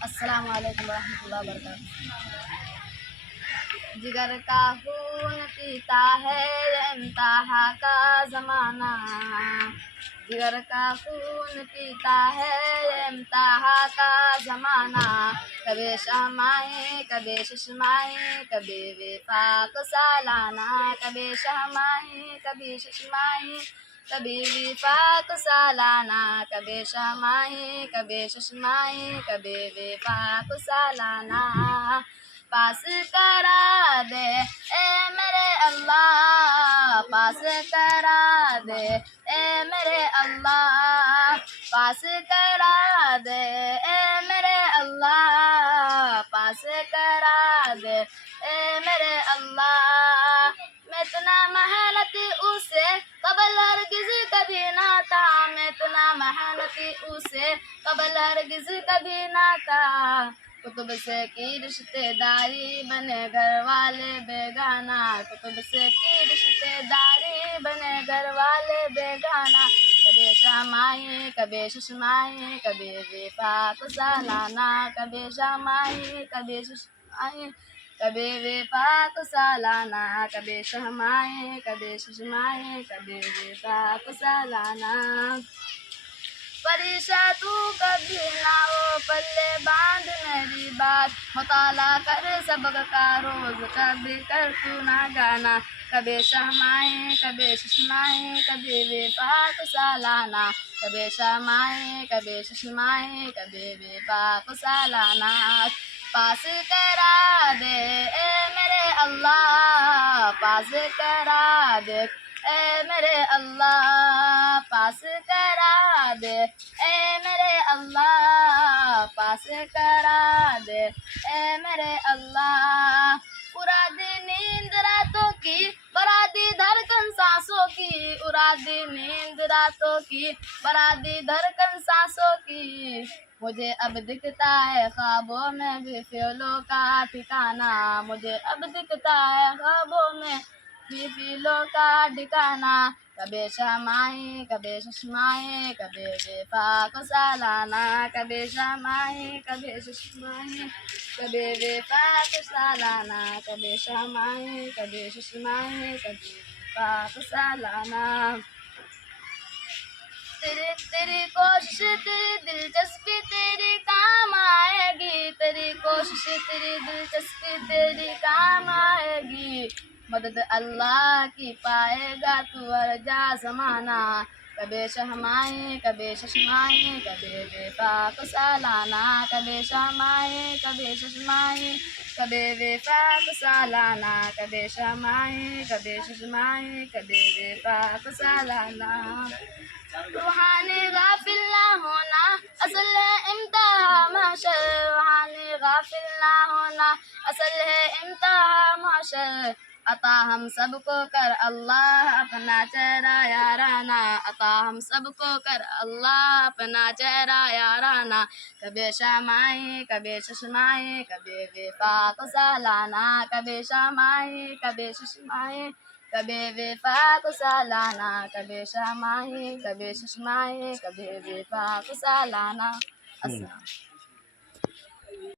अस्सलाम वालेकुम रहमतुल्लाहि व बरकातहू। जिगर का खून पीता है ये इम्तिहा का ज़माना। जिगर का खून पीता है ये इम्तिहा का ज़माना। कभी शहमाए कभी शशमाए कभी विफाक सालाना। कभी शहमाए कभी शशमाए कभी विफाक सालाना। कभी शहमाए कभी शशमाए कभी विफाक सालाना। पास करा दे ए मेरे अल्लाह, पास करा दे ए मेरे अल्लाह, पास करा दे ए मेरे अल्लाह, पास करा दे ए मेरे अल्लाह। मैं इतना मेहनती उसे कबल हरगिज़ कभी ना था। मैं इतना मेहनती उसे कबल हरगिज़ कभी ना था। कुतुब से की रिश्तेदारी बने घर वाले बेगाना। कुतुब से की रिश्तेदारी बने घर वाले बेगाना। कभी शमाए कभी शशमाए कभी विफाक सालाना। कभी शमाए कभी शशमाए कभी विफाक सालाना। कभी शहमाए कभी शशमाए कभी विफाक सालाना। परीक्षा तू कभी ना हो पल्ले बांध मेरी बात। मुताला कर सबक का रोज कभी कर तू ना गाना। कभी शहमाए कभी शशमाए कभी विफाक सालाना। कभी शहमाए कभी शशमाए कभी विफाक सालाना। पास करा दे ए मेरे अल्लाह, पास करा दे ए मेरे अल्लाह, पास करा दे ए मेरे अल्लाह, पास करा दे ए मेरे अल्लाह। उड़ा दी नींद रातों की बरा दी धड़कन सांसों की। उड़ा दी नींद रातों की बरा दी धड़कन सांसों की। मुझे अब दिखता है ख्वाबों में भी फ़िज़लों का ठिकाना। मुझे अब दिखता है ख्वाबों में भी फ़िज़लों का ठिकाना। कभी शमाए कभी शशमाए कभी विफाक सालाना। कभी शमाए कभी शशमाए कभी विफाक सालाना। कभी शमाए कभी शशमाए कभी विफाक सालाना। तेरी तेरी कोशिश तेरी दिलचस्पी तेरी काम आएगी। तेरी कोशिश तेरी दिलचस्पी तेरी काम आएगी। मदद अल्लाह की पाएगा तू अर्जा ज़माना। कभी शहमाए कभी शशमाए कभी विफाक सालाना। कभी शहमाए कभी शशमाए कभी विफाक सालाना। कभी शहमाए कभी शशमाए कभी विफाक सालाना। रूहानी गाफिल ना होना असल है इम्तिहा माशर। रूहानी गाफिल ना होना असल है इम्तिहा माशर। अता हम सबको कर अल्लाह अपना चेहरा याराना। अता हम सबको कर अल्लाह अपना चेहरा याराना। कभी शमाए कभी शशमाए कभी विफाक सालाना। कभी शमाए कभी शशमाए कभी विफाक सालाना। कभी शमाए कभी शशमाए कभी विफाक सालाना। अस्सलाम।